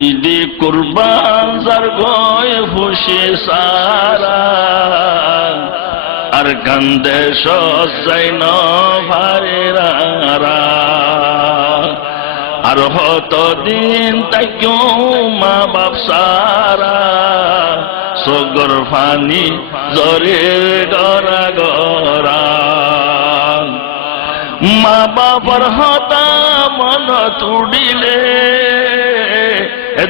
ঈদে কুরবান যার গয় খুশি সারা আর কান্দে সজাই ন ভাইরা আর হত দিন তাইও মা বাপ সারা সগর ফানি জরের গরা গরা মা বাবার হতা মন তুড়িলে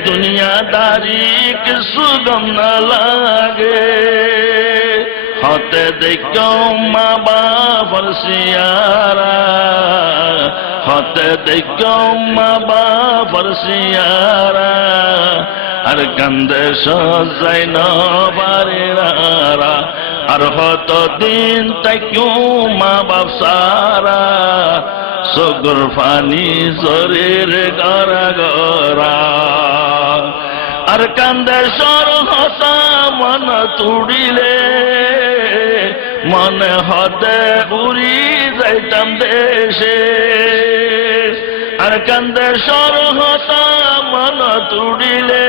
দুনিয়াদারি কিছু গম না লাগে হতে দেখো মা বাবার সিয়ারা হতে দেখো মা বাবার সিয়ারা আর গন্ধে সজাই ন বারেরা আর হত দিন তাইও মা বাপ সারা সগর ফানি জরের গরা গরা আর কান্দে সর হতা মন তুড়িলে মনে হতে উড়ি যাইতাম দেশে আর কান্দে সর হতা মন তুড়িলে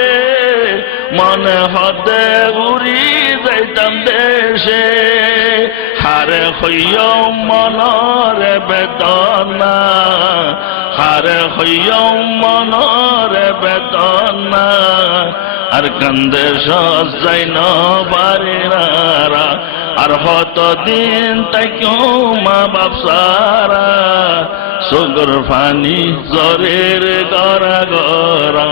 মনে হতে উড়ি যাইতাম দেশে হারে হইও মনরে বেদনা হারে হইও মনরে বেদনা আর কান্দে সজাই ন বারেরা আর হত দিন তাইও মা বাপ সারা সগর ফানি জরের গরা গরা